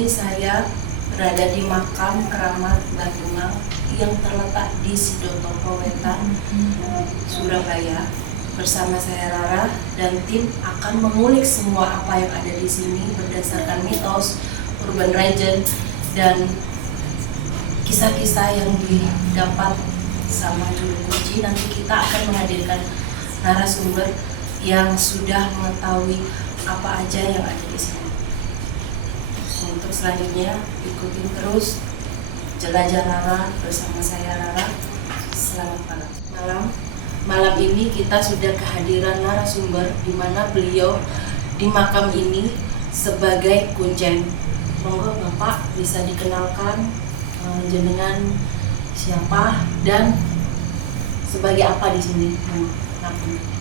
ini saya berada di makam keramat Batungang yang terletak di Sidotopo Wetan, Surabaya. Bersama saya Rara dan tim akan mengulik semua apa yang ada di sini berdasarkan mitos, urban legend, dan kisah-kisah yang didapat sama juru kunci. Nanti kita akan menghadirkan narasumber yang sudah mengetahui apa aja yang ada di sini. Untuk selanjutnya ikutin terus Jelajah Rara bersama saya Rara. Selamat malam ini kita sudah kehadiran narasumber di mana beliau di makam ini sebagai kuncen. Monggo Bapak bisa dikenalkan jenengan siapa dan sebagai apa di sini?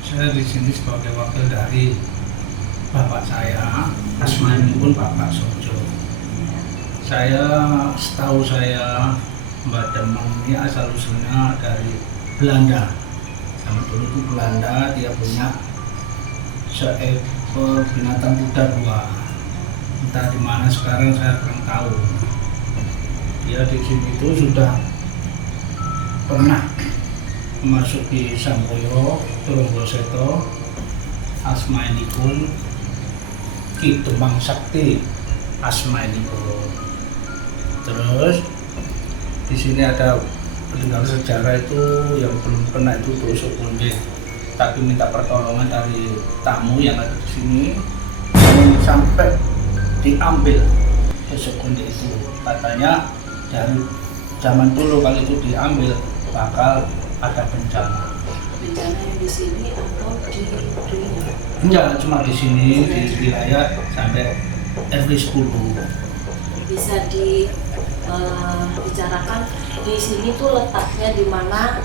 Saya di sini sebagai wakil dari bapak saya, asmanya pun Bapak Sojo. Setahu saya Mbak Demang ini asal usulnya dari Belanda. Zaman dulu itu Belanda, dia punya seekor binatang kuda 2. Entah di mana sekarang saya kurang tahu. Dia di sini itu sudah pernah masuk di Sampoyo, Turunggoseto, asmainipun Ki Demang Sakti asmainipun. Terus di sini ada peninggalan sejarah itu yang belum pernah itu tusuk kunci, tapi minta pertolongan dari tamu yang ada di sini sampai diambil tusuk kunci itu. Katanya dari zaman dulu kalau itu diambil bakal ada bencana. Bencana yang di sini atau di dunia? Enggak, cuma di sini di wilayah sampai RW 10. Bisa dibicarakan di sini tuh letaknya di mana,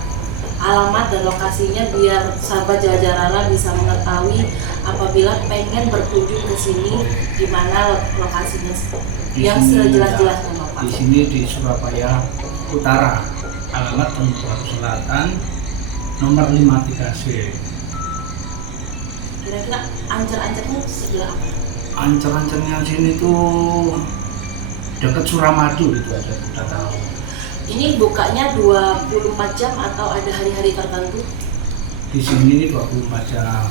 alamat dan lokasinya biar sahabat Jelajah Rara bisa mengetahui apabila pengen berkunjung ke sini di mana lokasinya yang sejelas-jelasnya Bapak. Di sini di Surabaya Utara, alamat Tengkulak Selatan, nomor 53C. Kira-kira ancer-ancernya sebelah apa? Ancer-ancernya sini tuh dekat Suramadu itu aja udah tahu. Ini bukanya 24 jam atau ada hari-hari tertentu? Di sini ini 24 jam.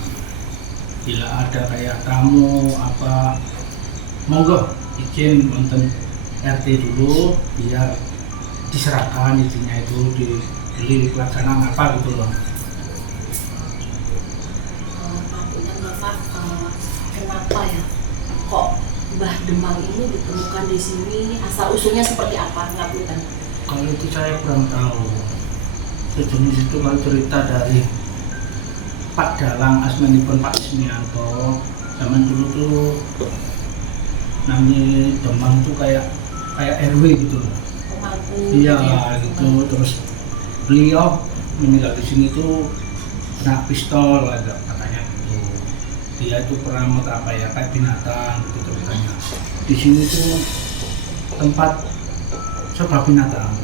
Bila ada kayak tamu apa, monggo izin nonton RT dulu biar diserahkan izinnya itu dibeli pelaksanaan apa gitu loh. Bapak, kenapa ya kok Mbah Demang ini ditemukan di sini? Asal usulnya seperti apa? Ngapunten. Kalau itu saya kurang tahu. Sejenis itu kalau cerita dari Pak Dalang asmanipun Pak Ismianto, zaman dulu tuh namanya Demang tuh kayak RW gitu loh. Iya gitu. Terus beliau meninggal di sini tuh kena pistol ada katanya gitu. Dia itu pernah apa ya kayak binatang gitu ceritanya. Di sini tuh tempat serba binatang.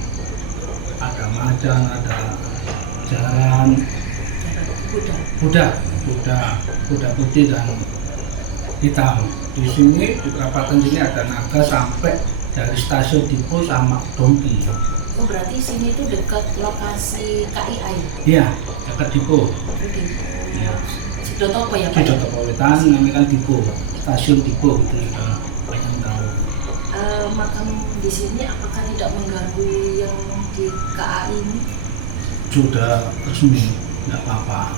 Ada macan, ada jaran, kuda putih dan hitam. Di sini di perapatan sini ada naga sampai dari stasiun Dipo sama Dongki. Oh berarti sini tuh dekat lokasi KIA ya? Iya, dekat Dipo. Iya. Sidotopo ya Pak? Sidotopo Wetan namanya kan Dipo, stasiun Dipo itu sudah banyak tahu. Makam di sini apakah tidak mengganggu yang di KAI ini? Sudah resmi, nggak apa-apa.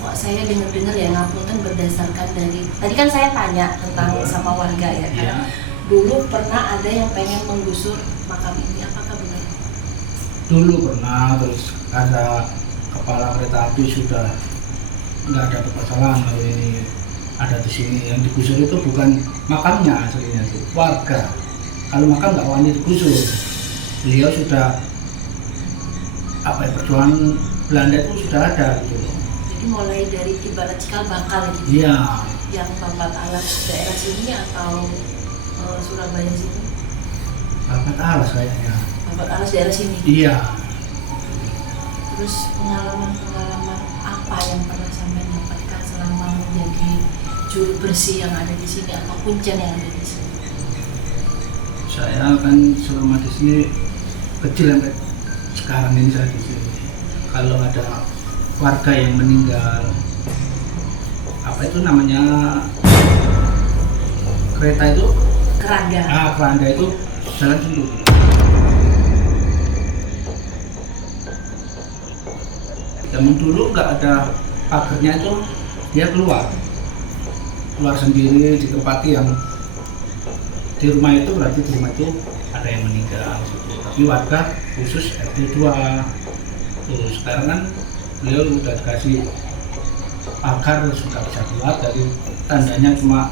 Kok saya dengar ya ngapunten berdasarkan dari tadi kan saya tanya tentang sama warga ya, karena dulu pernah ada yang pengen menggusur makam ini, apakah benar? Dulu pernah, terus ada kepala kereta api sudah nggak ada permasalahan kalau ini ada di sini. Yang digusur itu bukan makamnya aslinya itu warga. Kalau makam nggak wani digusur. Beliau sudah perjuangan Belanda itu sudah ada gitu loh. Jadi mulai dari ibarat cikal bakal gitu. Iya. Yang Bapak alas daerah sini atau Surabaya sini? Bapak alas kayaknya. Bapak alas daerah sini? Iya. Terus pengalaman apa yang pernah sampai dapatkan selama menjadi juru bersih yang ada di sini atau kuncen yang ada di sini? Saya kan selama di sini kecil sampai sekarang ini saya di sini. Kalau ada warga yang meninggal, apa itu namanya, kereta itu, Keranda. keranda itu jalan dulu. Zaman dulu nggak ada pagernya, itu dia keluar sendiri di tempat yang di rumah itu, berarti di rumah itu ada yang meninggal gitu. Tapi warga khusus RT 2. Terus sekarang kan beliau udah dikasih pagar, sudah bisa keluar, dari tandanya cuma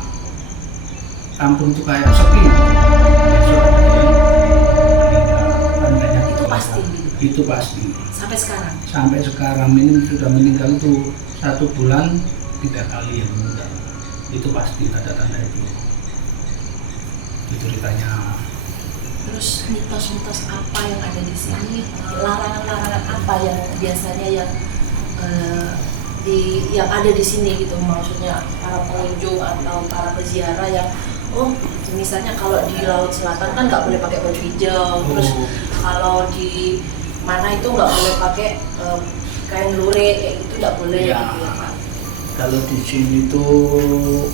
kampung itu kayak sepi. Besok ada yang meninggal, tandanya gitu. Itu pasti. Itu pasti. Sampai sekarang. Ini sudah meninggal itu 1 bulan 3 kali yang meninggal. Itu pasti tanda-tanda itu. Itu ceritanya. Terus mitos-mitos apa yang ada di sini? Larangan-larangan apa yang biasanya yang ada di sini gitu? Maksudnya para pengunjung atau para peziarah yang misalnya kalau di Laut Selatan kan nggak boleh pakai baju hijau. Terus kalau di mana itu nggak boleh pakai kain lurik kayak gitu, nggak boleh. Ya, gitu ya, Pak. kalau di sini tuh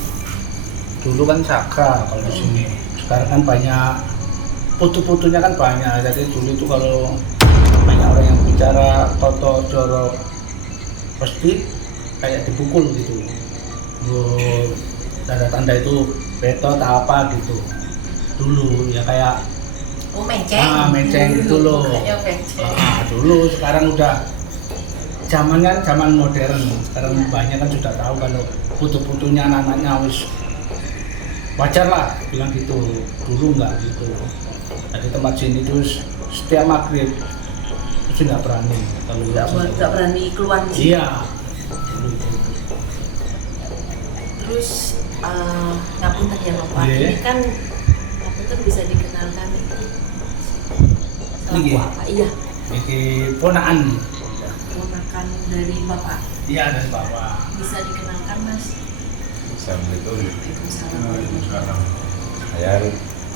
dulu kan sakral kalau di sini. Sekarang kan banyak foto-fotonya kan banyak. Jadi dulu itu kalau banyak orang yang bicara toto jorok pasti kayak dipukul gitu. Tanda-tanda itu betot apa gitu. Dulu ya kayak menceng gitu loh. Dulu, sekarang udah zaman modern. Sekarang banyak kan sudah tahu kalau foto-fotonya anak-anaknya wis wajar lah bilang gitu. Dulu enggak gitu. Jadi tempat sini tuh setiap maghrib itu nggak berani kalau nggak berani keluar di sini. Iya. Dulu itu. Terus ngapunten ya Bapak. Iya. Ini kan ngapunten bisa dikenalkan Ini apa? Iya. Ini ponakan. Ponakan dari Bapak. Iya, dari bawah. Bisa dikenalkan Mas? Assalamualaikum. Waalaikumsalam. Saya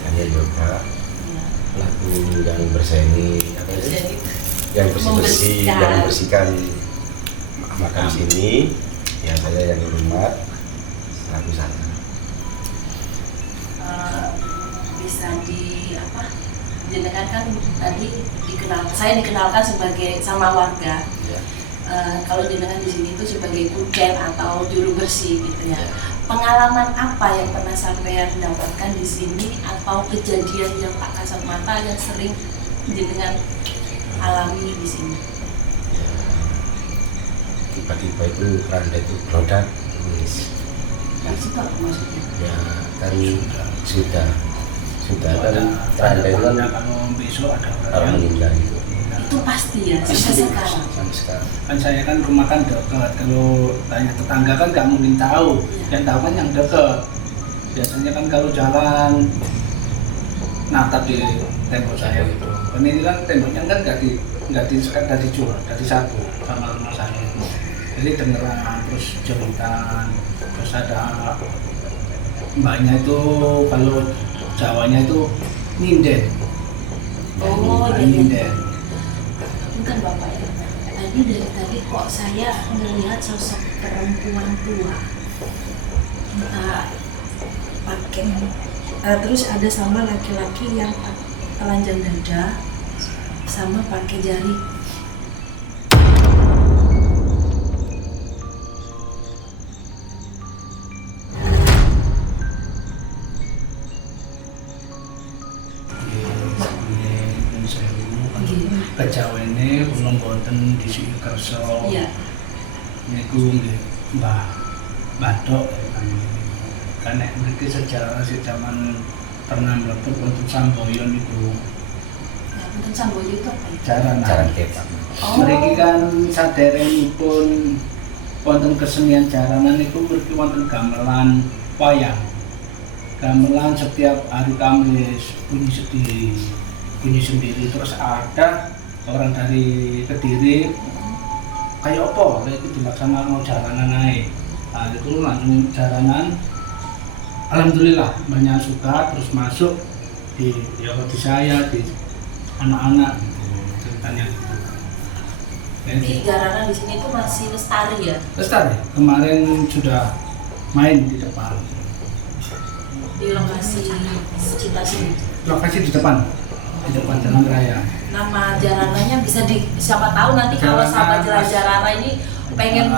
hanya yoga, Iya. pelaku yang berseni, apa itu? Jadi Yang bersih-bersih, membersihkan. yang membersihkan makam sini. Ya saya yang hormat selaku sana. Bisa jenengan kan tadi saya dikenalkan sebagai sama warga. Ya. Kalau jenengan di sini itu sebagai kucen atau juru bersih gitu ya. Pengalaman apa yang pernah sampean dapatkan di sini atau kejadian yang tak kasat mata yang sering jenengan alami di sini? Tiba-tiba itu keranda itu meledak, tulis. Yang situ apa maksudnya? Ya kan sudah kan keranda itu kan Kalau besok ada orang orang yang meninggal itu Itu pasti ya sampai sekarang. sampai sekarang. kan saya kan rumah kan dekat, kalau tanya tetangga kan nggak mungkin tahu, yang tahu kan yang dekat. Biasanya kan kalau jalan natap di tembok saya itu, ini kan temboknya kan nggak disekat, dari dijual, dari sapu sama rumah saya. Jadi dengeran, terus jeritan, terus ada mbaknya itu kalau Jawanya itu nyinden. Oh, iya. Nyinden. Bukan Bapak ya. Dari tadi kok saya melihat sosok perempuan tua. Entah pakai terus ada sama laki-laki yang telanjang dada sama pakai jari. Kejawene kula mboten disiki kersa. Iya. Niku nggih Mbah Bathok kan nek mriki sejarah zaman pernah mlebet wonten Samboyo niku Ya, untuk Samboyo itu apa ya? jaranan. Jaran kepak. Mriki kan saderengipun wonten kesenian jaranan niku mriki wonten gamelan wayang. Gamelan setiap hari Kamis bunyi sendiri, terus ada orang dari Kediri kayak apa itu dilaksanakan jaranan naik. Nah itu langsung jaranan, alhamdulillah banyak suka, terus masuk di saya, di anak-anak gitu, ceritanya gitu. Jadi jaranan di sini itu masih lestari ya? Lestari, kemarin sudah main di depan. Di lokasi Cinta sini. Lokasi di depan jalan raya. Nama jaranannya bisa siapa tahu nanti kalau sahabat jelajah Rara ini pengen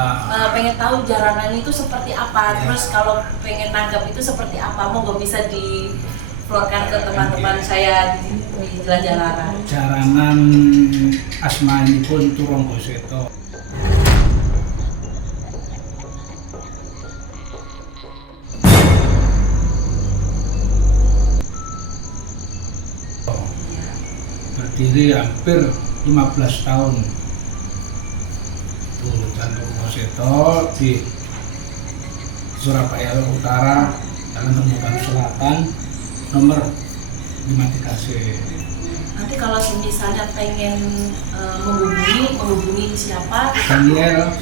tahu jaranan itu seperti apa, terus kalau pengen nanggap itu seperti apa, monggo bisa diflorkan ke teman-teman saya di jelajah Rara. Jaranan asmanipun Turangga Seta. Berdiri hampir 15 tahun. Turangga Seta di Surabaya Utara, Jalan Tembukan Selatan, nomor 53C. Nanti kalau misalnya pengen menghubungi siapa? Daniel,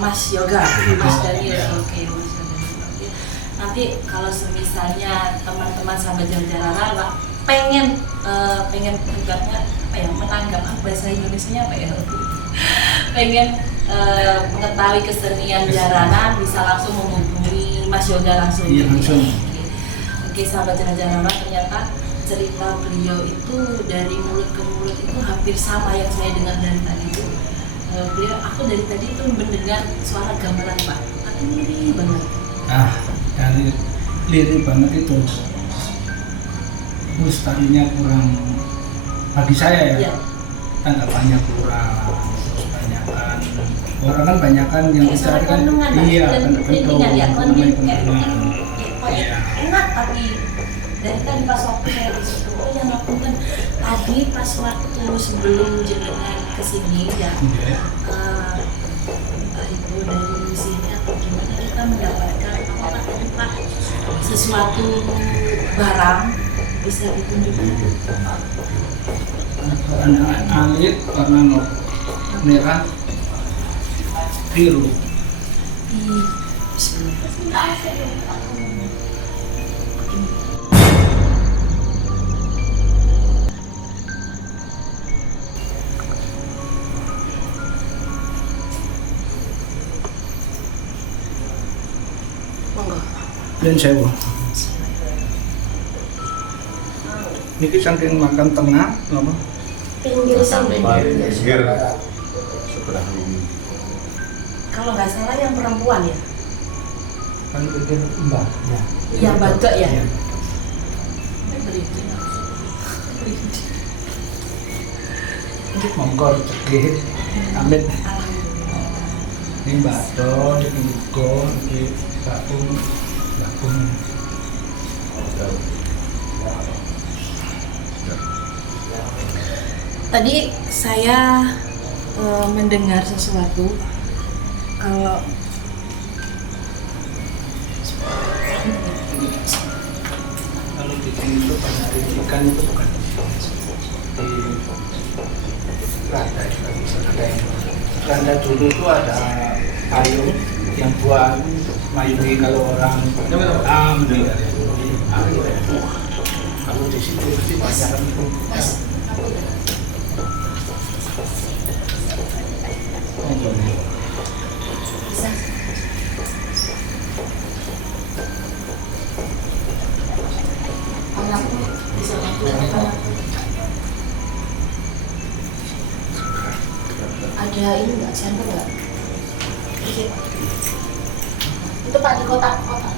Mas Yoga, Mas Daniel. Oke, Mas Daniel. Oke. Nanti kalau misalnya teman-teman sahabat jelajah Rara pengen ibaratnya apa ya, menanggap bahasa Indonesianya apa ya? Pengen mengetahui kesenian jaranan, bisa langsung menghubungi Mas Yoga langsung. Iya, langsung. Oke, sahabat jelajah Rara, ternyata cerita beliau itu dari mulut ke mulut itu hampir sama yang saya dengar dari tadi itu. Aku dari tadi itu mendengar suara gamelan Pak, tapi mirip banget. Dari lirik banget itu lestarinya kurang bagi saya ya. Iya. Tanggapannya kurang, terus banyakan orang kan banyakan yang Kayak suara dicari kan kendungan, Pak. iya Kendungan ya, namanya kayak kendungan. Iya. enak, tapi dari tadi pas waktu saya di situ, oh ya ngapunten, tadi pas waktu sebelum jenengan kesini ya, Iya. entah itu dari sini atau gimana, kita mendapatkan apa tadi Pak, sesuatu barang bisa ditunjukkan. Anak alit warna merah biru. Monggo. Dan sewu. Niki saking makan tengah, napa? Pinggir sini. Pinggir sebelah ini. Kalau nggak salah yang perempuan ya? Kan pikir mbaknya. Iya, badak ya? Iya. Monggo cekih. Amit. Ini badak, ini ugo, ini bakung. Tadi saya mendengar sesuatu kalau Kalau di sini itu banyak ikan itu bukan di Randa itu kan bisa ada yang Randa dulu itu ada payung yang buat mayungi kalau orang meninggal. Kalau di situ pasti banyak kan itu. Ada ini nggak, senter nggak? Itu Pak di kotak-kotak.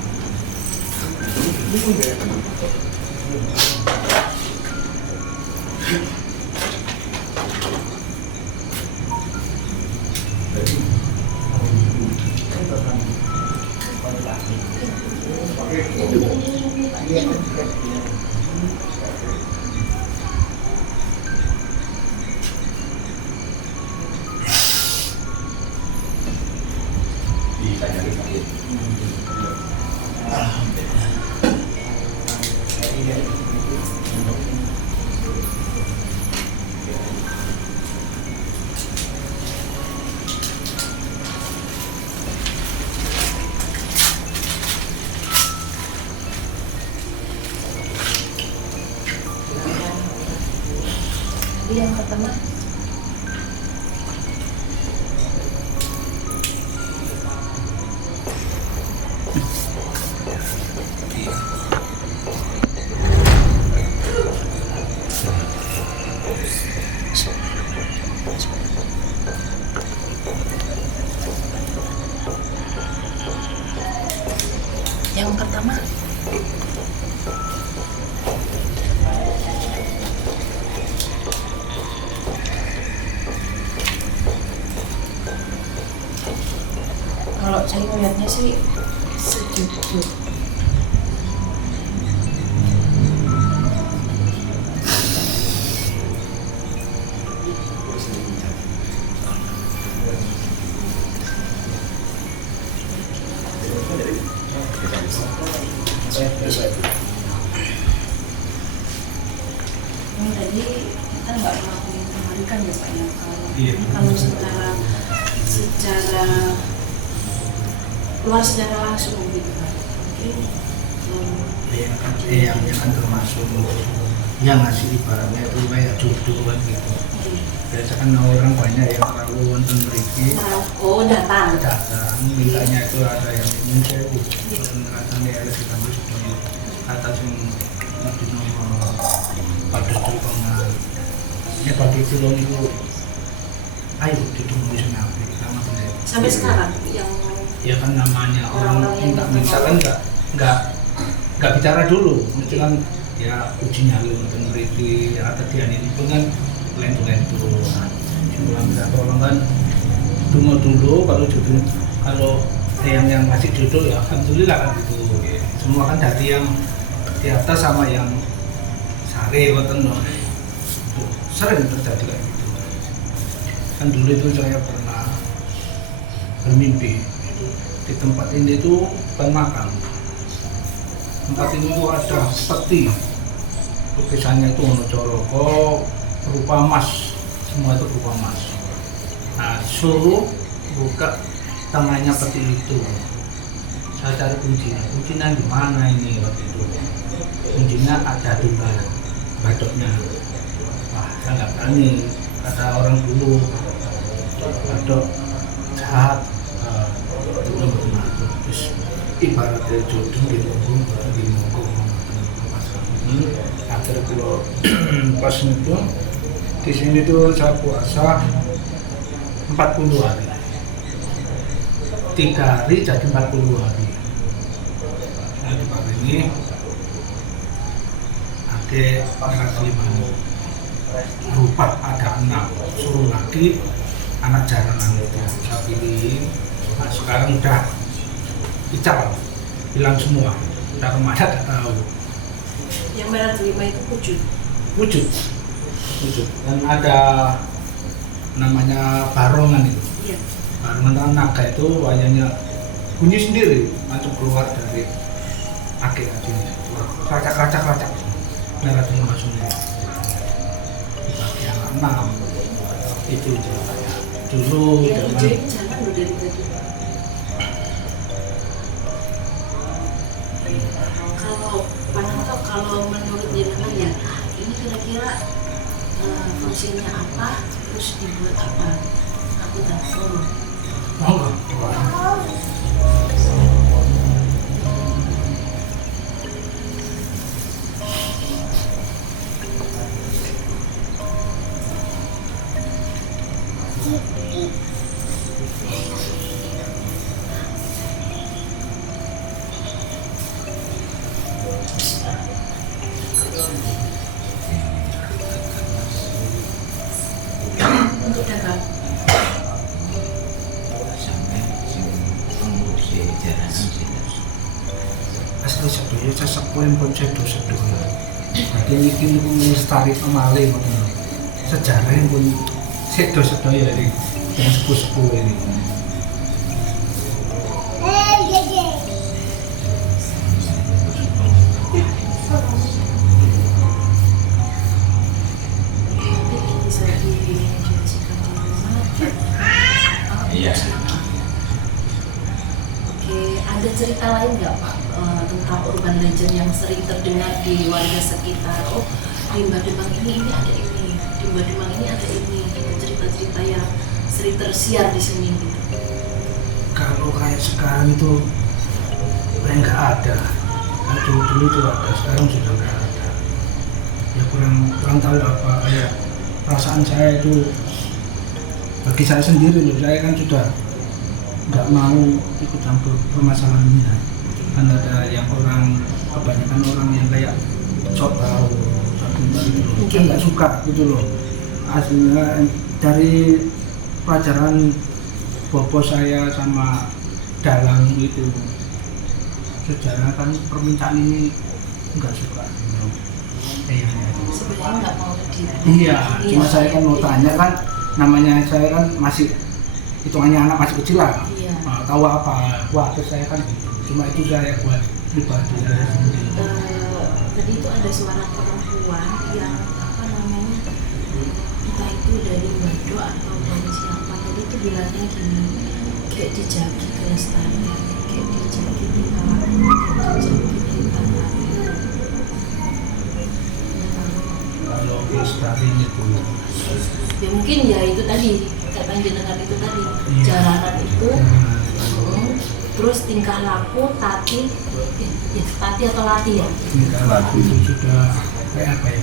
Jadi yang pertama kalau saya melihatnya sih sejuk. Ini tadi kita nggak melakukan penarikan ya Pak ya. Kalau secara luar secara langsung gitu kan. Yang kan termasuk yang ngasih ibaratnya itu kayak jodoh kan gitu. Biasa kan orang banyak yang terlalu wonten mriki. Datang. Mintanya itu ada yang ingin saya katanya harus ditambah supaya kata sing di nomor pada dukungan. Ya pada film itu ayo ditunggu senapi sama sampai sekarang yang ya kan namanya orang minta kan nggak bicara dulu, mesti kan ya uji nyali untuk meriki ya tadi ini pun kan lentu sebelum minta tolong kan tunggu dulu kalau jodoh kalau yang masih jodoh ya alhamdulillah kan gitu ya. Semua kan dari yang di atas sama yang sare wonten sering terjadi kayak gitu kan. Dulu itu saya pernah bermimpi di tempat ini tuh bukan makam. Tempat ini tuh ada peti, lukisannya itu ono coroko berupa emas, semua itu berupa emas. Nah, suruh buka tengahnya peti itu. Saya cari kuncinya di mana ini waktu itu. Kuncinya ada di badoknya. Wah, saya nggak berani, kata orang dulu, badok jahat. Itu benar, terus ibaratnya jodoh di lubung ini akhirnya kalau pas itu di sini tuh saya puasa 40 hari 3 hari jadi 40 hari. Nah di pagi ini ada anak 5 lupa ada 6 suruh lagi anak jaranan itu saya pilih. Nah sekarang udah ical, hilang semua, udah kemana gak tahu. Yang merah 5 itu wujud dan ada namanya barongan itu. Iya. Barongan naga itu wayangnya bunyi sendiri macam keluar dari kaki-kakinya, racak merah 5 semua di bagian 6 itu ceritanya dulu. Yang hijau ini jangan udah dari tadi. Kalau menurut jenengan ya, ini kira-kira fungsinya apa, terus dibuat apa? Aku tak tahu. Untuk dagang. Asli sedoyo cecek poin pun sedoyo. Jadi ini pun lestari kembali sejarah pun sedoyo ini yang sepuh ini. Iya. Oke, ada cerita lain nggak Pak tentang urban legend yang sering terdengar di warga sekitar? Oh, di Mbah Demang ini ada ini, di Mbah Demang ini ada ini, cerita-cerita yang sering tersiar di sini gitu. Kalau kayak sekarang itu kayak nggak ada. Nah, dulu itu ada, sekarang sudah nggak ada. Ya kurang tahu apa, kayak perasaan saya itu bagi saya sendiri loh, saya kan sudah nggak mau ikut campur permasalahan ini. Kan ada yang kebanyakan orang yang kayak sok tahu, sok gitu loh. Kan nggak suka gitu loh. Aslinya dari pelajaran bobo saya sama dalang itu, sejarah kan permintaan ini nggak suka. Sebenarnya nggak mau hadir. Iya, cuma saya kan mau tanya kan, namanya saya kan masih hitungannya anak masih kecil lah. Iya. Tahu apa? Wah, terus saya kan gitu. Cuma itu saya buat pribadi saya sendiri. Tadi itu ada suara perempuan yang apa namanya, entah itu dari Mado atau dari siapa. Tadi itu bilangnya gini, kayak dijagi kelestarian, kayak dijagi tingkah, kayak dijagi tingkah. Kalau Lestari itu Ya mungkin ya itu tadi kayak panjenengan itu tadi, iya, jalanan itu, jangan terus tingkah laku tati, tati atau lati ya. tingkah laku itu sudah kayak apa ya?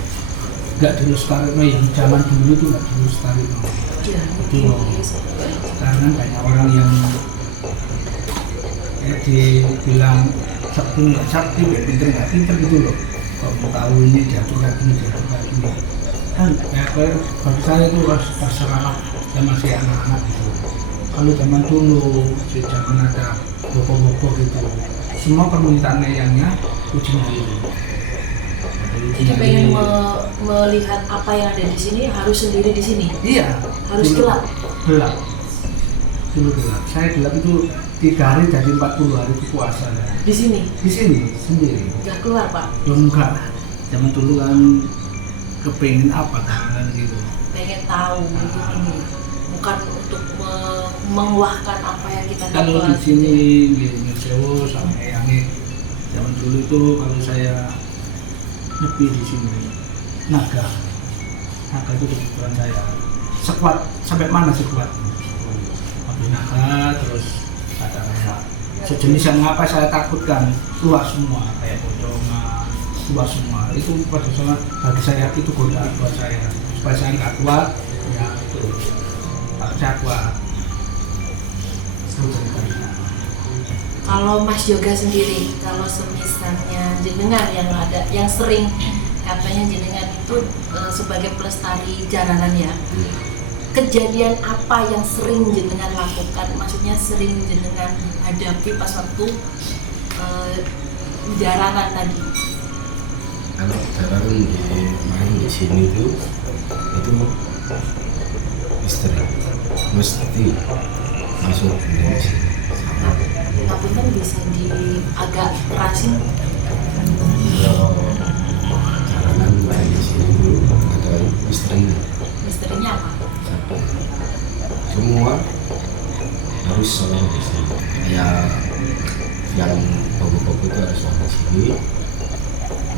Nggak dilestarikan, yang zaman dulu itu nggak dilestarikan. Ya Itu mungkin loh. ya, Karena banyak orang yang dibilang sakti nggak sakti, pinter nggak pinter gitu loh. Kalau mau tahu ini diatur kayak gini, diatur kayak gini. Kan ya bagi saya itu terserah, saya masih anak-anak gitu. Kalau zaman dulu, di zaman ada bobo-bobo gitu, semua permintaan yangnya uji nyali. Jadi pengen melihat apa yang ada di sini harus sendiri di sini. Iya. Harus gelap. Gelap. Dulu gelap. Saya gelap itu 3 hari jadi 40 hari itu puasa ya. Di sini Di sini sendiri. nggak keluar Pak. Belum enggak. Zaman dulu kan kepengen apa kan gitu. Pengen tahu gitu ini. Bukan untuk menguahkan apa yang kita Kalau di dapat. sini di Sewo sama Eyangnya zaman dulu itu kalau saya nyepi di sini naga itu kebetulan saya sekuat sampai mana sekuat habis naga, terus ada kayak sejenis yang apa saya takutkan keluar semua kayak pocongan keluar semua, itu pada saat bagi saya itu godaan buat saya supaya saya nggak kuat ya itu harus saya kuat. Kalau Mas Yoga sendiri, kalau semisalnya jenengan yang ada, yang sering katanya jenengan itu sebagai pelestari jalanan ya, kejadian apa yang sering jenengan lakukan? Maksudnya sering jenengan hadapi pas waktu jalanan tadi? Kalau jalanan main di sini itu misteri mesti masuk di sini. Tapi kan bisa agak kerasin. Kalau jalanan main di sini itu ada misterinya. Misterinya apa? Satu, semua harus selalu di sini. Ya, yang bobo-bobo itu harus selalu di sini.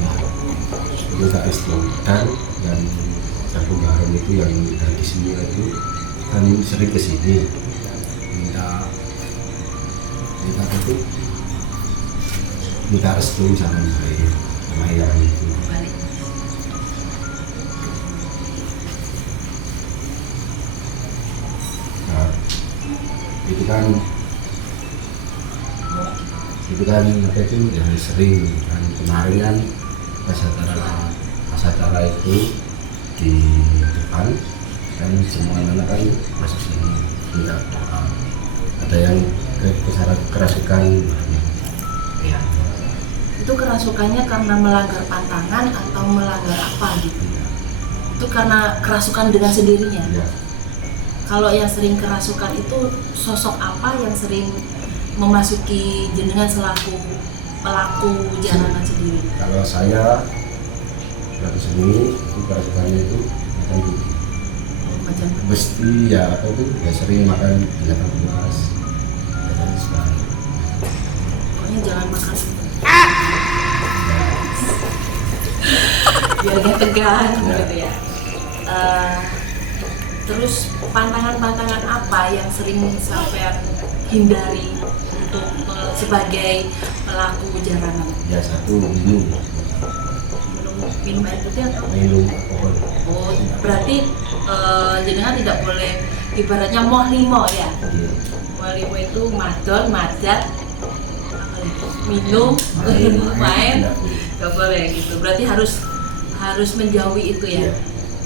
Nah, itu tak dan yang jago garam itu yang dari sini itu kan sering ke sini minta itu minta restu sama yang itu. Balik. Nah, itu kan apa itu yang sering kan kemarin kan pas acara itu di depan kan semua anak kan masuk sini minta doa. Ada yang kerasukan ya. Itu kerasukannya karena melanggar pantangan atau melanggar apa gitu? Itu karena kerasukan dengan sendirinya. Ya. Kalau yang sering kerasukan itu sosok apa yang sering memasuki jenengan selaku pelaku jalanan sendiri? Kalau saya pelaku seni itu kerasukannya itu makan gitu. Macam Mesti ya apa itu ya sering makan binatang buas. pokoknya jangan makan. biar gak tegang Ya. gitu ya. Terus pantangan-pantangan apa yang sering sampean hindari untuk sebagai pelaku jalanan? Ya satu minum Minum air putih atau? minum alkohol. Oh, berarti jenengan tidak boleh ibaratnya moh limo ya. Iya. Moh limo itu madon, madat, minum, main, Tidak boleh. nggak boleh gitu. Berarti harus menjauhi itu ya. Iya.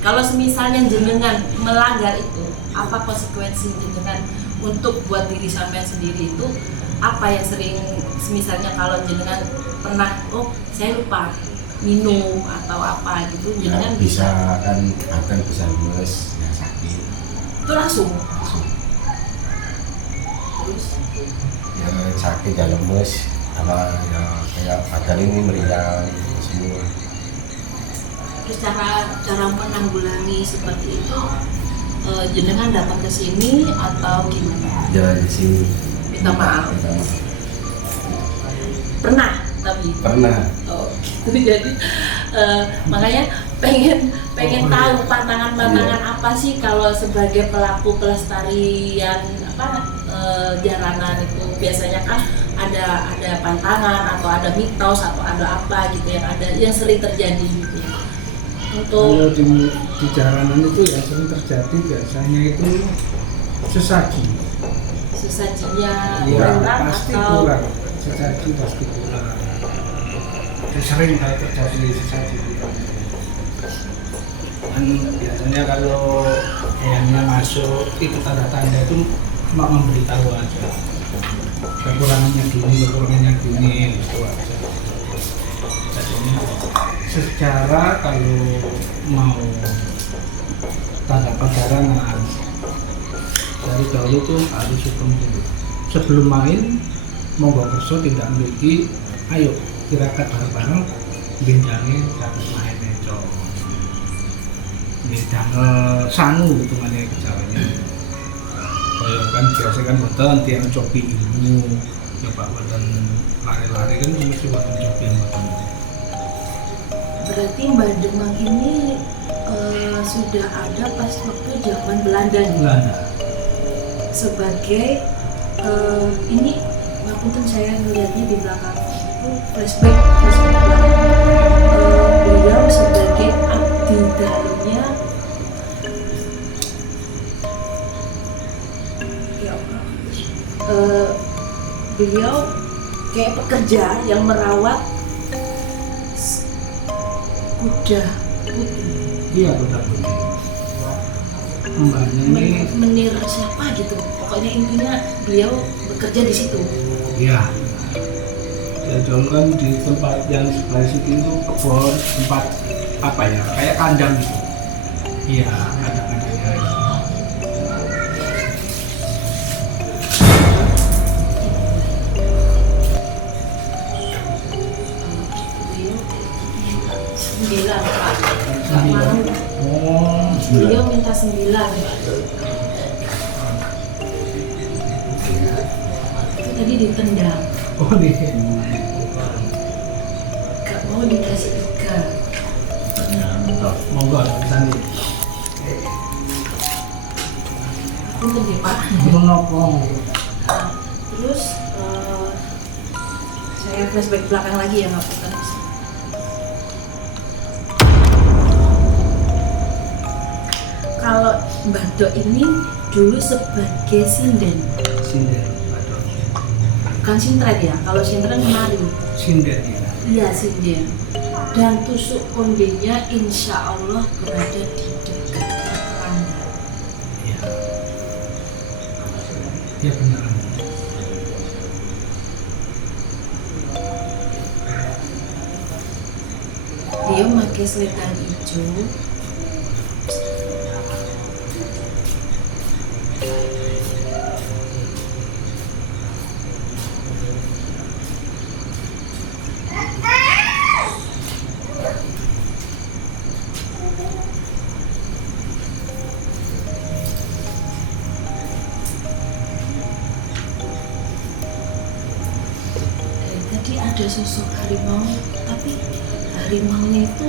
Kalau semisalnya jenengan melanggar itu, apa konsekuensi jenengan untuk buat diri sampean sendiri itu? Apa yang sering, semisalnya kalau jenengan pernah, oh saya lupa minum atau apa gitu, Ya, jenengan bisa kan akan bisa lemes, ya sakit itu langsung. langsung. Terus Ya sakit ya lemes, apa ya kayak badan ini meriang semua. Terus cara menanggulangi seperti itu, jenengan datang ke sini atau gimana? Jalan di sini. Minta maaf. Minta maaf. Pernah tapi. Pernah. Oh, gitu. Jadi makanya pengen tahu pantangan-pantangan apa sih kalau sebagai pelaku pelestarian jalanan itu biasanya kan ada pantangan atau ada mitos atau ada apa gitu yang sering terjadi gitu ya. Kalau Untuk di jalanan itu yang sering terjadi biasanya itu sesaji. sesajinya Iya, kurang pasti atau kurang. Sesaji pasti kurang. Itu sering kalau terjadi sesaji kurang. Kan biasanya kalau ayamnya masuk itu tanda-tanda itu cuma memberitahu aja. Kekurangannya gini itu aja. Jadi secara kalau mau tanggapan jalanan dari dahulu tuh harus hukum dulu. Sebelum main monggo kerso tidak memiliki, ayo tirakat bareng-bareng benjange satu main neco. Ini tanggal sangu gitu mana caranya. Kalau kan biasa kan betul tiang copi ilmu, ya pak badan lari-lari kan mesti buat copi ilmu. berarti Mbak Demang ini sudah ada pas waktu zaman Belanda nih. Belanda. Sebagai ini ngapunten saya melihatnya di belakang itu flashback beliau sebagai abdi dalamnya ya Allah. Beliau kayak pekerja yang merawat kuda putih. Iya betul. Mbaknya ini Menir siapa gitu, pokoknya intinya beliau bekerja di situ. iya. Ya dulu kan di tempat yang sebelah situ itu kebun tempat apa ya kayak kandang gitu. Iya kandang-kandangnya. Beliau 9 Pak, nggak mau. Oh, Beliau minta 9. Itu tadi ditendang, oh nih. nggak mau dikasih 3. Monggo tadi. Punten deh Pak. Menopong. Nah, terus saya flashback belakang lagi ya ngapunten. Kalau Mbak Do ini dulu sebagai sinden, Sinden, aduh. bukan sintren ya. Kalau sintren kemari, Sinden ya. iya sinden. Dan tusuk kondenya insya Allah berada di dekatnya Belanda. Iya. Iya benar. Dia pakai selendang hijau. Tadi ada sosok harimau, tapi harimaunya itu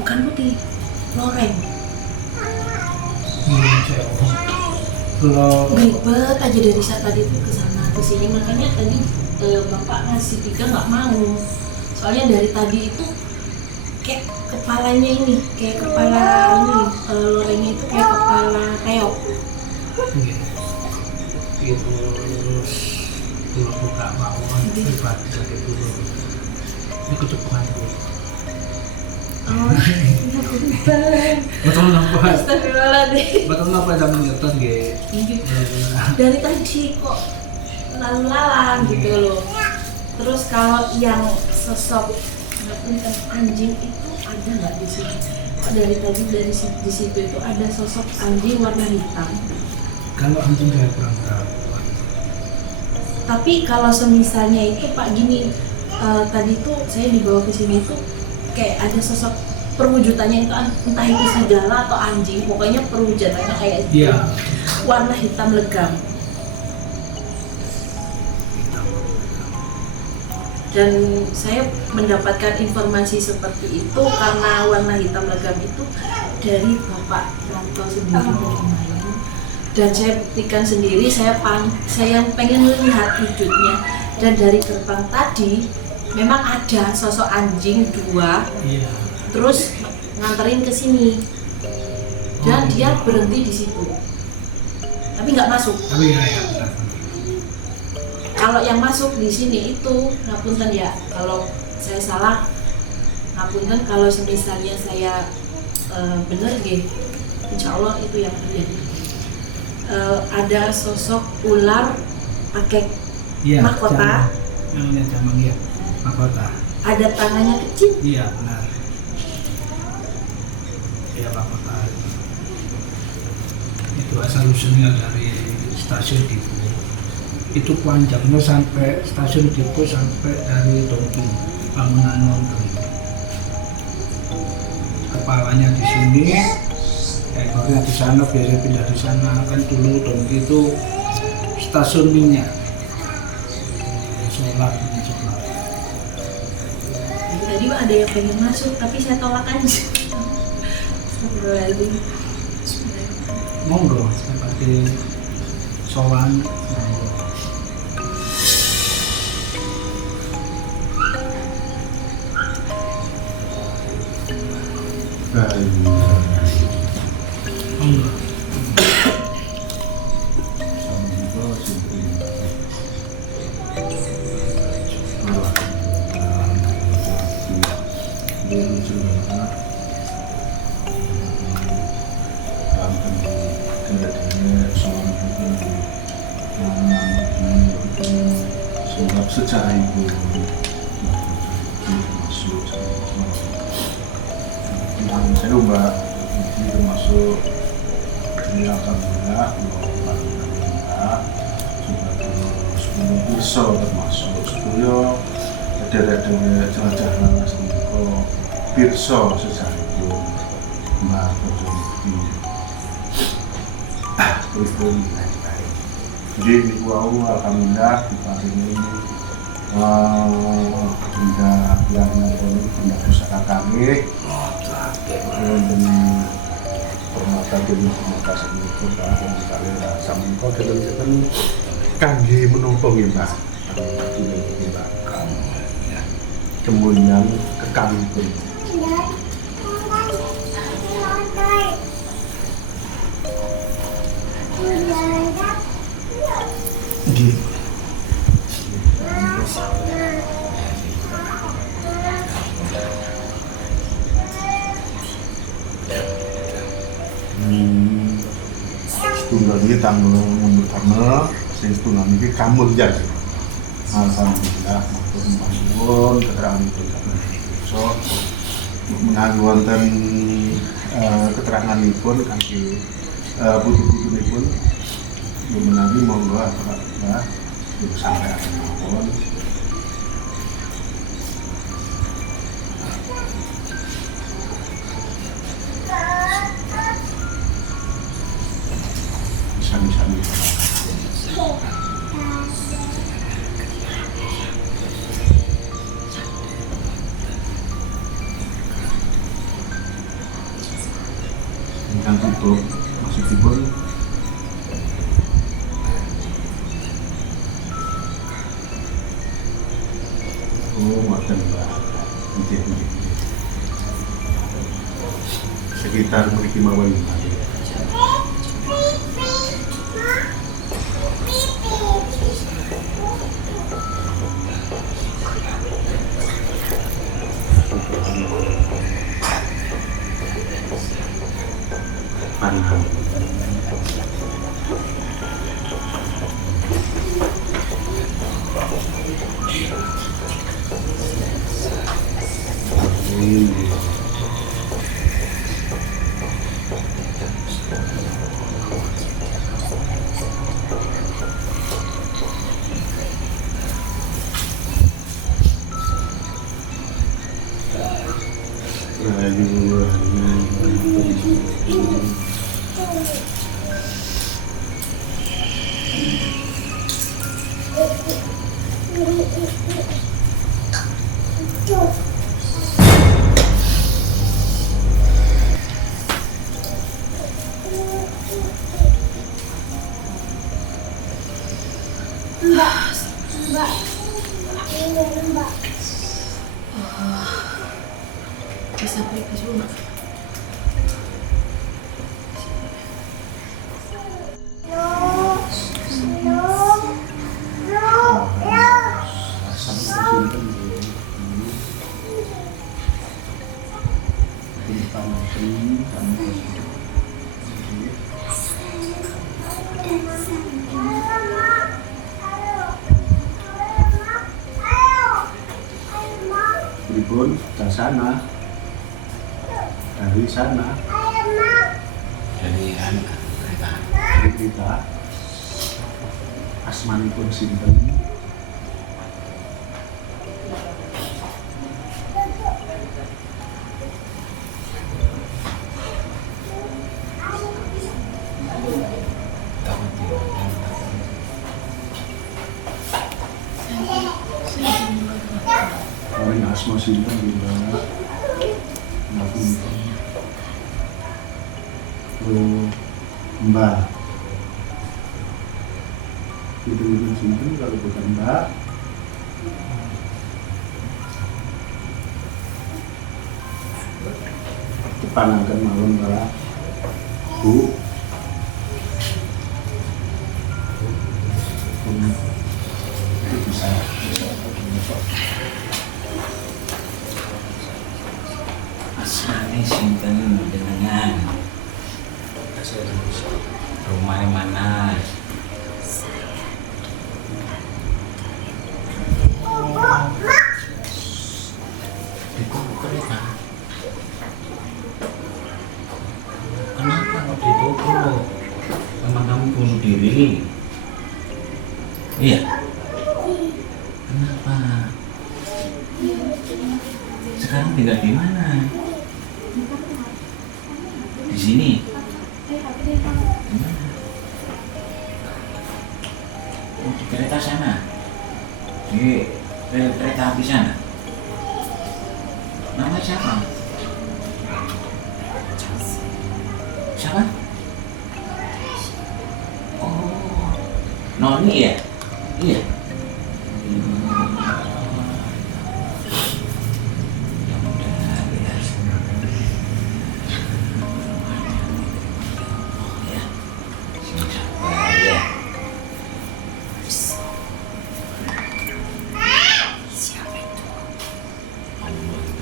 bukan putih, loreng. Iya, saya kalau Ribet aja dari saat tadi tuh ke sana ke sini, makanya tadi bapak ngasih tiga nggak mau, soalnya dari tadi itu kayak kepalanya ini kayak kepala ini lorengnya itu kayak kepala keok. itu dulu buka bawah pribadi sakit dulu itu cepat itu betul nampak Astagfirullahaladzim. betul nampak zaman ngetos gitu Dari tadi kok lalu-lalang gitu loh. Terus kalau yang sosok anjing itu ada nggak di sini? Kok dari tadi di situ itu ada sosok anjing warna hitam. kalau anjing saya kurang tahu. Tapi kalau semisalnya itu Pak gini, tadi tuh saya dibawa ke sini tuh kayak ada sosok perwujudannya itu entah itu serigala atau anjing, pokoknya perwujudannya kayak Iya. warna hitam legam. Dan saya mendapatkan informasi seperti itu karena warna hitam legam itu dari Bapak Ranto sendiri kemarin. Dan saya buktikan sendiri, saya pengen melihat wujudnya. Dan dari gerbang tadi memang ada sosok anjing dua, Iya. terus nganterin ke sini. Dan dia berhenti di situ, tapi nggak masuk. Tapi ya benar. Kalau yang masuk di sini itu ngapunten ya, kalau saya salah ngapunten, kalau misalnya saya bener gitu, insya Allah itu yang terjadi. Ada sosok ular pakai Iya, mahkota, namanya jamang ya, mahkota. ada tangannya kecil. Iya benar. Iya mahkota. Itu asal usulnya dari stasiun Dipo. Itu panjangnya sampai stasiun Dipo, sampai dari Dongki bangunan London. Kepalanya di sini, ekornya di sana, biasa pindah di sana. Kan dulu Dongki itu stasiun minyak. Solar. Tadi ada yang pengen masuk, tapi saya tolak aja. Astagfirullahaladzim. Monggo, seperti sowan. Monggo. Monggo. Sebab secara itu termasuk yang saya ubah itu termasuk alhamdulillah sebelum pisau termasuk sebelum ada jelajah lalas itu pirso secara itu mbak berdiri itu jadi di wow alhamdulillah di pagi ini benda yang benda pusaka kami dan permata dari permata seni kota dan sekali sama kau dalam kangge menopong mbak kemudian ke kami pun Di setunggal ini tanggal mundur tanggal setunggal ini kamu jadi alhamdulillah matur keterangan itu so mengajukan keterangan pun kaki butuh-butuh pun menawi monggo apa sampai apapun sami-sami akan tutup maksudipun ngoten Mbak. Nggih. Sekitar mriki mawon Mbak. Panang. Bisa balik ke rumah. Pripun dasana dari sana Dari anak mereka. dari kita asmanipun sinten orang asma sinten juga Mbak itu sinten kalau bukan Mbak dipanangkan mawon para Bu itu bisa Asmane sinten jenengan? Rumahnya mana? Di kok kereta? Kenapa kok ditutup? Memang kamu bunuh diri? Iya. Kenapa? Sekarang tinggal di mana? Di sini. Di mana? Oh, di kereta sana. Di rel kereta api sana. Nama siapa? Siapa? Oh, Noni ya? Iya.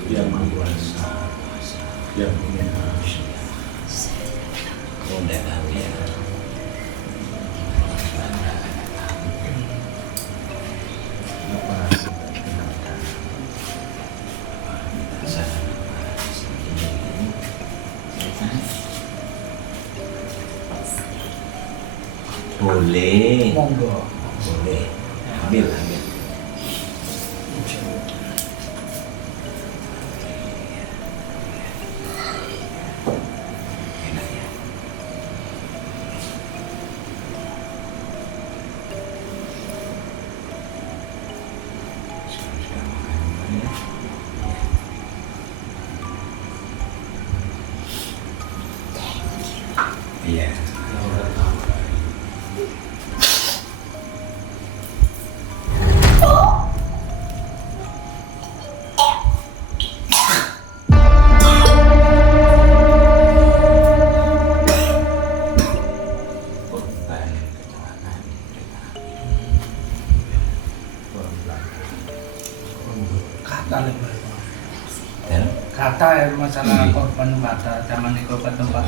yang maha kuasa yang punya Udah tahu ya. apa Boleh. Monggo. Boleh. Ambil, ambil. Enak ya. Sudah makan ya. Iya. Kata lebih kata ya masalah korban kata zaman ini korban tempat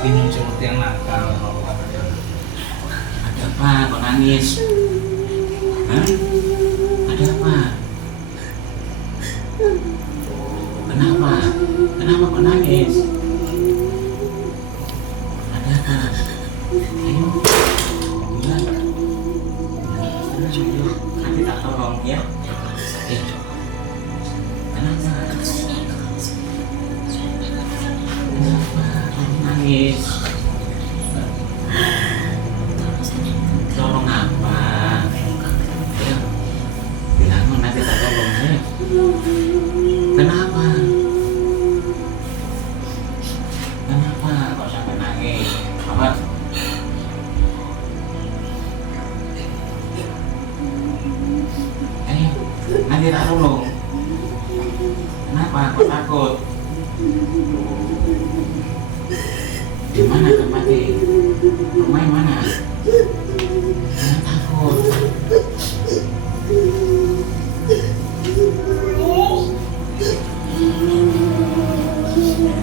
ini seperti yang nakal. Ada apa kok nangis? Hah? Ada apa? Kenapa? Kenapa kok nangis? Ada apa? Ayo bilang. Ayo, nanti tak tolong ya. Kenapa? Kenapa kamu nangis? Tolong apa? Ayo, bilang nanti tak tolong ya. Kenapa? Kenapa kok sampai nangis? Apa? Nanti tak tolong. Kenapa kok takut? Di mana tempatnya? Rumah yang mana? Jangan takut.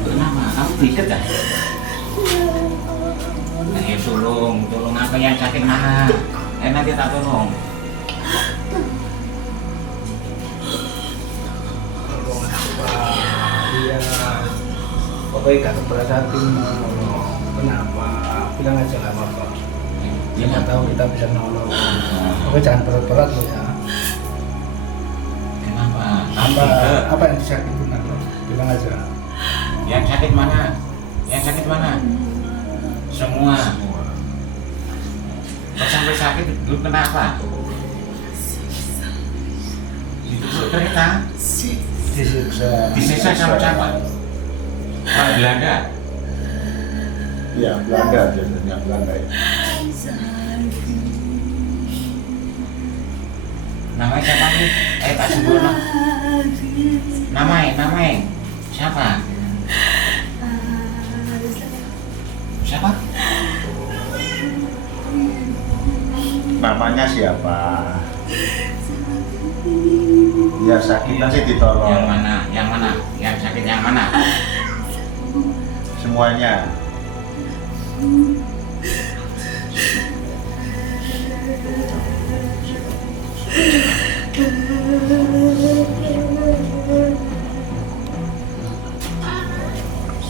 Kenapa? Kamu pikir dah? Ayo tolong apa yang sakit mana? Nanti tak tolong. Iya, pokoknya gak keberatan kenapa? Bilang aja nggak apa-apa. Ya Nggak tahu kita bisa nolong. Pokoknya jangan berat-berat loh ya. Kenapa? Apa yang disakitin lo? Bilang aja. Yang sakit mana? Yang sakit mana? Semua. Kok sampai sakit? Lu kenapa? Ditusuk kereta? Disiksa sama siapa? Orang Belanda? Iya, Belanda biasanya, Belanda ya. Namanya siapa nih? Pak Sembrono. Namanya siapa? Siapa? Namanya siapa? Ya sakitnya sih ditolong. Yang mana? Yang mana? Yang sakit yang mana? Semuanya.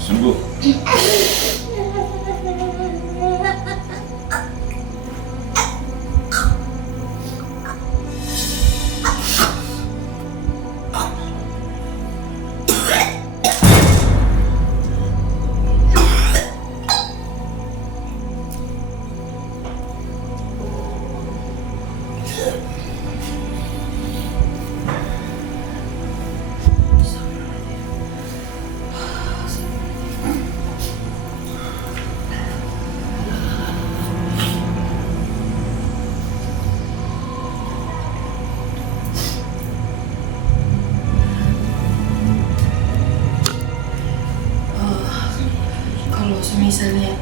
Sembuh. Kalau misalnya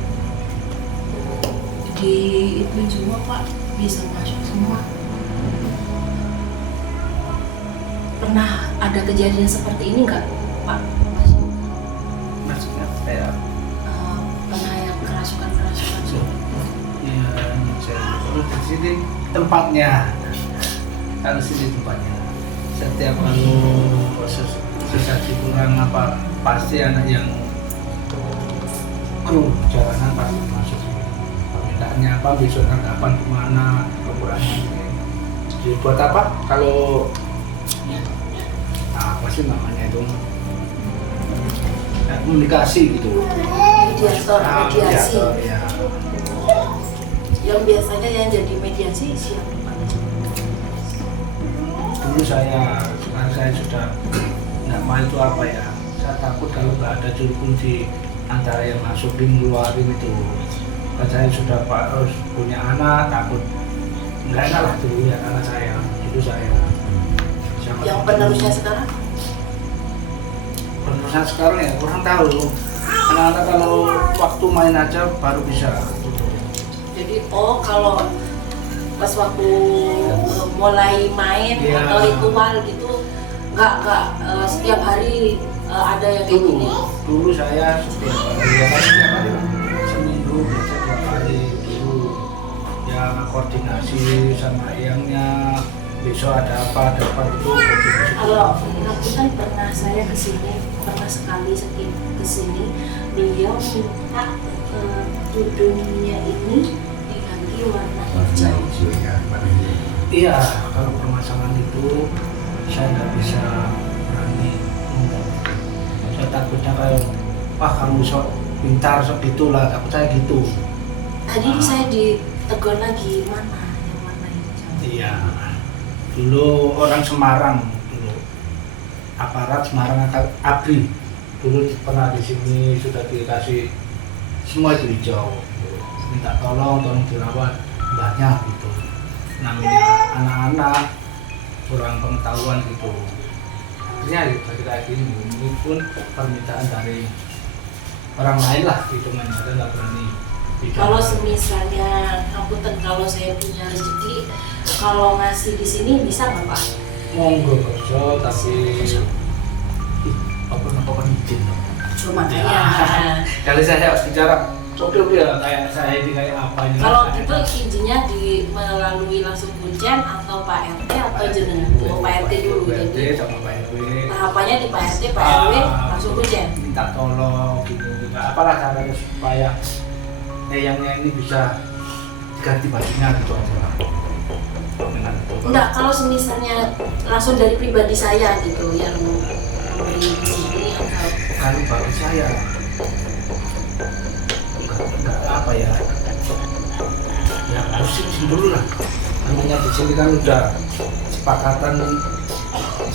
di itu semua Pak bisa masuk semua. Pernah ada kejadian seperti ini nggak Pak? Maksudnya kayak Pernah yang kerasukan ya terus di sini tempatnya. Kalau sini tempatnya. Setiap proses sesaji kurang apa pasti anak yang kru jalanan pasti masuk sini. Permintaannya apa, besok kapan kemana, kekurangan ini. Jadi buat apa? Kalau apa sih namanya itu komunikasi gitu. mediasi. Ya. Yang biasanya yang jadi mediasi siapa Pak? Dulu sekarang saya sudah nggak mau itu apa ya. Saya takut kalau nggak ada juru kunci antara yang masukin ngeluarin itu. Kan saya sudah harus punya anak, takut nggak enak lah dulu ya anak saya, itu saya. Yang penerusnya sekarang? Penerusnya sekarang ya kurang tahu. Anak-anak kalau waktu main aja baru bisa. Jadi kalau pas waktu mulai main Iya. atau ritual gitu nggak setiap hari ada yang kayak gini. Dulu saya setiap hari seminggu biasa 2 kali dulu ya koordinasi sama eyangnya, besok ada apa itu koordinasi. Kalau Raputan pernah saya kesini, pernah sekali kesini, beliau minta tudungnya ini diganti warna hijau. Iya, kalau permasalahan itu saya nggak bisa berani ngomong. Saya takutnya kayak, wah kamu sok pintar sok gitulah, takut saya gitu. Tadi saya ditegur lagi mana yang warna hijau. Iya, dulu orang Semarang dulu, aparat Semarang ABRI dulu pernah di sini sudah dikasih semua itu hijau. Minta tolong dirawat banyak gitu. Namanya anak-anak kurang pengetahuan gitu. Akhirnya ya kayak gini, ini pun permintaan dari orang lain lah gitu, saya nggak berani. Kalau semisalnya Raputan, kalau saya punya rezeki, kalau ngasih di sini bisa nggak Pak? Monggo kerja tapi apa izin. Cuma Ya. ya. Kali saya bicara, oke ya kayak saya ini kayak apa ini. Kalau gitu izinnya melalui langsung Kuncen atau Pak RT atau jenengan? Oh, Pak RT dulu. Pak RT Jadi sama Pak RW. tahapannya di Pak RT, Pak RW langsung Kuncen. Minta tolong gitu. Apalah caranya supaya eyangnya ini bisa diganti bajunya gitu aja lah. Dengan itu. Enggak, kalau misalnya langsung dari pribadi saya gitu yang membeli di sini atau Kalau bagi saya enggak apa ya harus izin dulu lah. Namanya di sini kan udah sepakatan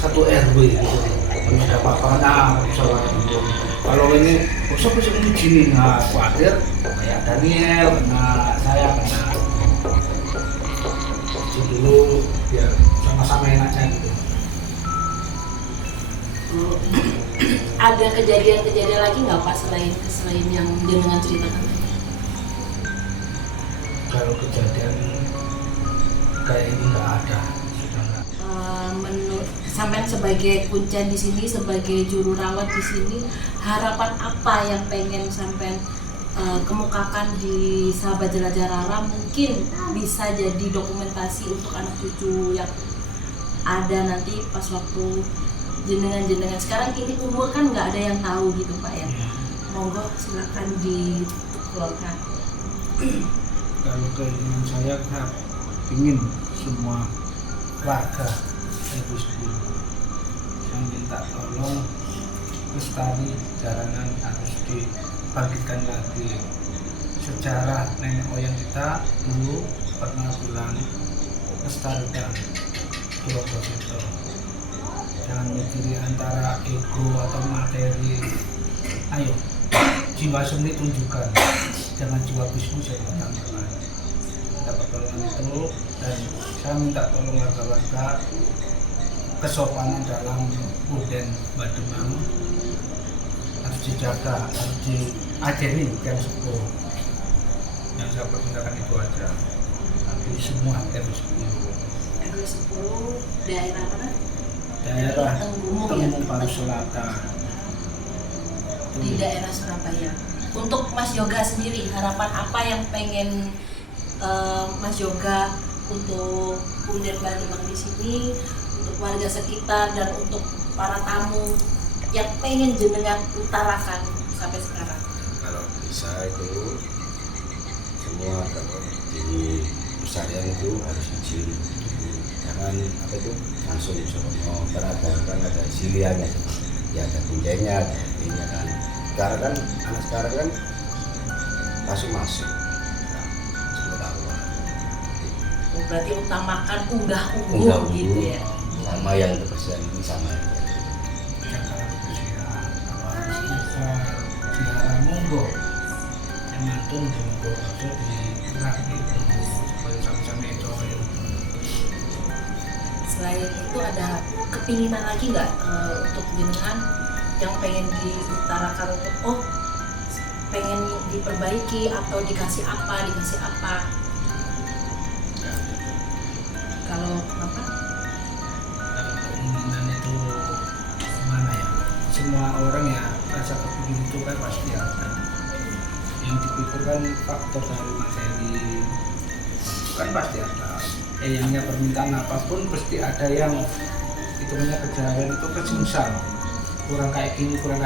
satu RW gitu. Kalau ada apa-apa misalnya kalau ini siapa sih izinin, nah khawatir kayak Daniel kena, saya kena. Izin dulu biar sama-sama enaknya gitu. ada kejadian-kejadian lagi nggak Pak selain yang jenengan ceritakan? Kalau kejadian kayak ini nggak ada, sudah nggak. Menurut sampean sebagai Kuncen di sini, sebagai juru rawat di sini, harapan apa yang pengen sampean kemukakan di Sahabat Jelajah Rara, mungkin bisa jadi dokumentasi untuk anak cucu yang ada nanti pas waktu jenengan sekarang ini umur kan nggak ada yang tahu gitu Pak ya. Monggo silakan dikeluarkan. Kalau keinginan saya kan ingin semua warga Agus dulu yang minta tolong lestari jaranan harus dibangkitkan lagi. Sejarah nenek moyang kita dulu pernah bilang lestarikan Purwokerto. Jangan mikiri antara ego atau materi. Ayo, jiwa seni tunjukkan, jangan jiwa bisnis yang utamakan. Minta pertolongan itu, dan saya minta tolong warga-warga kesopanan dalam Bunden Bademang harus dijaga, harus diajari yang sepuh. Yang saya permintakan itu aja. Tapi semua harus RW 10 daerah mana? daerah Tenggumung Tenggumung ya? Palu Selatan. Di daerah Surabaya. Untuk Mas Yoga sendiri, harapan apa yang pengen Mas Yoga untuk Bunden Bademang di sini, untuk warga sekitar dan untuk para tamu yang pengen jenengan utarakan sampai sekarang? Kalau bisa itu semua kalau di persalinan itu harus izin, jangan apa itu langsung sono, karena ada siliannya, ya ada kuncinya, ada ini kan. Sekarang kan anak sekarang kan masuk semua tahu. Oh, berarti utamakan unggah-ungguh gitu ya. Sama yang kebersihan ini sama yang Jaga kebersihan, kalau harus bisa ziarahmu monggo yang mantun di monggo aja di rapi itu supaya sama-sama itu. Selain itu ada kepinginan lagi nggak untuk jenengan yang pengen diutarakan untuk pengen diperbaiki atau dikasih apa? Kalau apa? Kalau keinginan itu gimana ya? Semua orang ya rasa kepingin itu kan pasti ada. Yang dipikirkan faktor dari materi kan pasti ada. Yang permintaan apapun pasti ada yang hitungannya kejadian itu kesengsang. Kurang kayak gini, kurang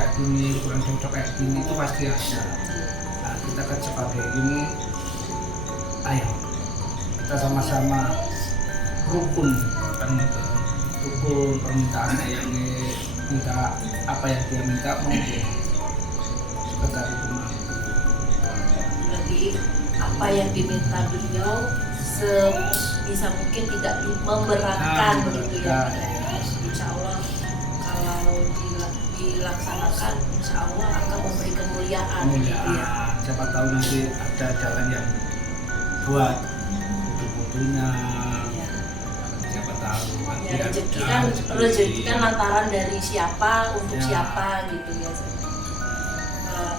cocok kayak gini itu pasti ada. Nah, kita kan sebagai ini, ayo kita sama-sama rukun kan gitu. Rukun permintaannya yang minta apa yang dia minta mungkin sekedar itu mampu. Berarti apa yang diminta beliau sebisa mungkin tidak memberatkan begitu ya. Insya Allah kalau dilaksanakan insya Allah akan memberi kemuliaan gitu ya. Siapa tahu nanti ada jalan yang buat butuh-butuhnya. Ya. Siapa tahu Ya, rezeki kan lantaran dari siapa untuk Ya. siapa gitu ya.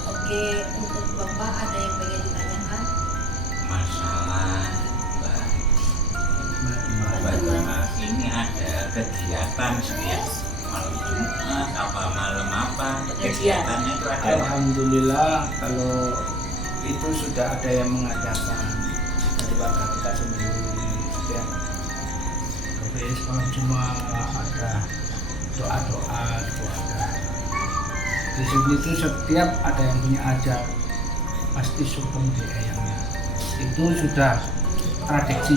Oke, untuk Bapak ada yang pengen ditanyakan? Masalah Mbak, ini ada kegiatan setiap malam Jumat apa malam apa kegiatannya itu ada. Alhamdulillah kalau itu sudah ada yang mengadakan dari warga kita sendiri setiap habis malam Jumat ada doa-doa itu ada. Di sini itu setiap ada yang punya hajat pasti sukeng di ayamnya. Itu sudah tradisi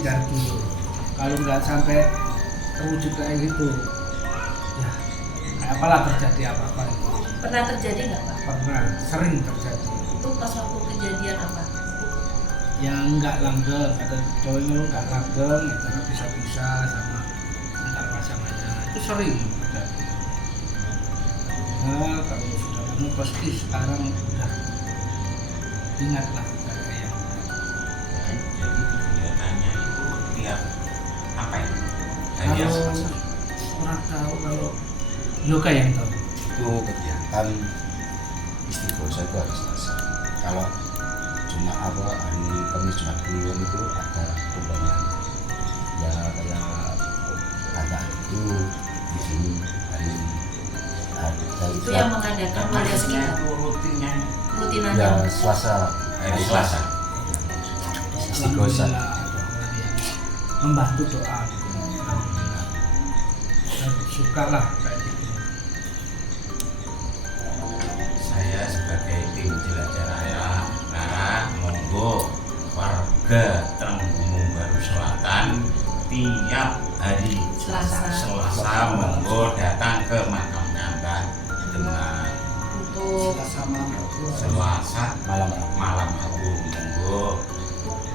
dari dulu. Kalau nggak sampai terwujud kayak gitu, ya kayak apalah terjadi apa-apa itu. Pernah terjadi nggak Pak? Pernah, sering terjadi. Itu pas waktu kejadian apa? Yang nggak langgeng, ada cowok itu nggak langgeng, karena bisa-bisa sama antar pasangannya itu sering terjadi. Nah, kalau sudah kamu pasti sekarang udah ingatlah kayak yang Jadi kegiatannya itu tiap apa ya? Hanya kalau orang tahu kalau yoga yang tahu. Itu kegiatan istighosah itu harus selesai. Kalau cuma apa hari Kamis Jumat Kliwon itu ada pembagian ya kayak ada itu di sini hari ada Itu yang mengadakan warga sekitar. itu rutinnya Rutinan ya yang Selasa hari Selasa. istighosah. Alhamdulillah ada orang yang membantu doa gitu. Alhamdulillah. Dan suka lah kayak gitu. Saya sebagai tim jelajah raya monggo warga Trenggunung Baru Selatan tiap hari Selasa monggo datang ke makamnya Mbah Demang. untuk Sama Selasa malam agung monggo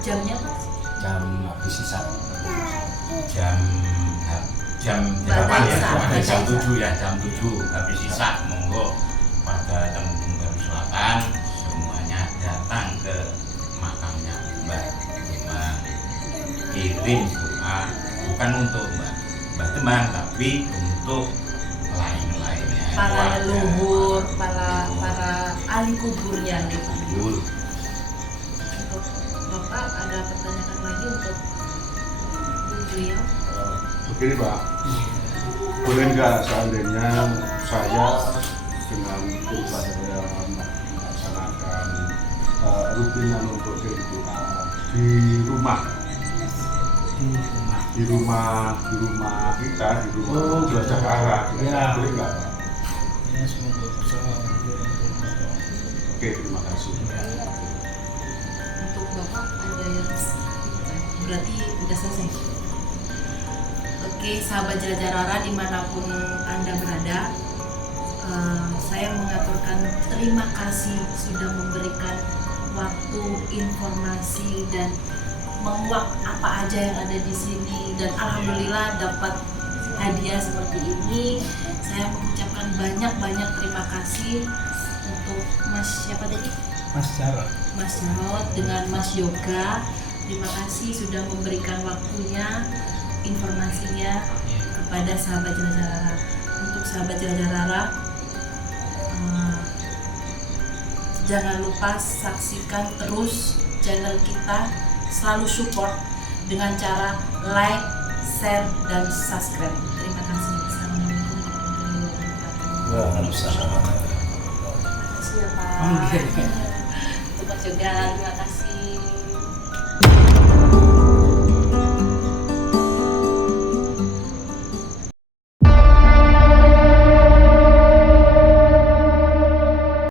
jamnya Pak? Jam habis sisa jam 8 ya, ada jam 7 ya, jam 7 habis sisa monggo warga Trenggunung Baru Selatan semuanya datang ke makamnya Mbah Demang, kirim doa bukan untuk Mbah Demang tapi untuk lain-lainnya Para warga. leluhur, para ahli kuburnya gitu. Kubur. Untuk Bapak ada pertanyaan lagi untuk beliau? Begini Pak, boleh nggak seandainya saya dengan tim saya melaksanakan rutinan untuk doa di rumah kita, di rumah jelajah arah, Ya. boleh nggak Pak? ya semoga bisa Oke, terima kasih. Untuk Bapak ada yang berarti udah selesai. Oke, sahabat Jelajah Rara dimanapun Anda berada, saya mengaturkan terima kasih sudah memberikan waktu, informasi dan menguak apa aja yang ada di sini, dan alhamdulillah dapat hadiah seperti ini. Saya mengucapkan banyak terima kasih untuk Mas siapa tadi? Mas Jarot. Mas Jarot dengan Mas Yoga. Terima kasih sudah memberikan waktunya, informasinya kepada sahabat Jelajah Rara. Untuk sahabat Jelajah Rara, jangan lupa saksikan terus channel kita, selalu support dengan cara like, share, dan subscribe. Terima kasih. Assalamualaikum warahmatullahi wabarakatuh. Terima kasih ya Pak. Oke. Untuk Mas Yoga, terima kasih.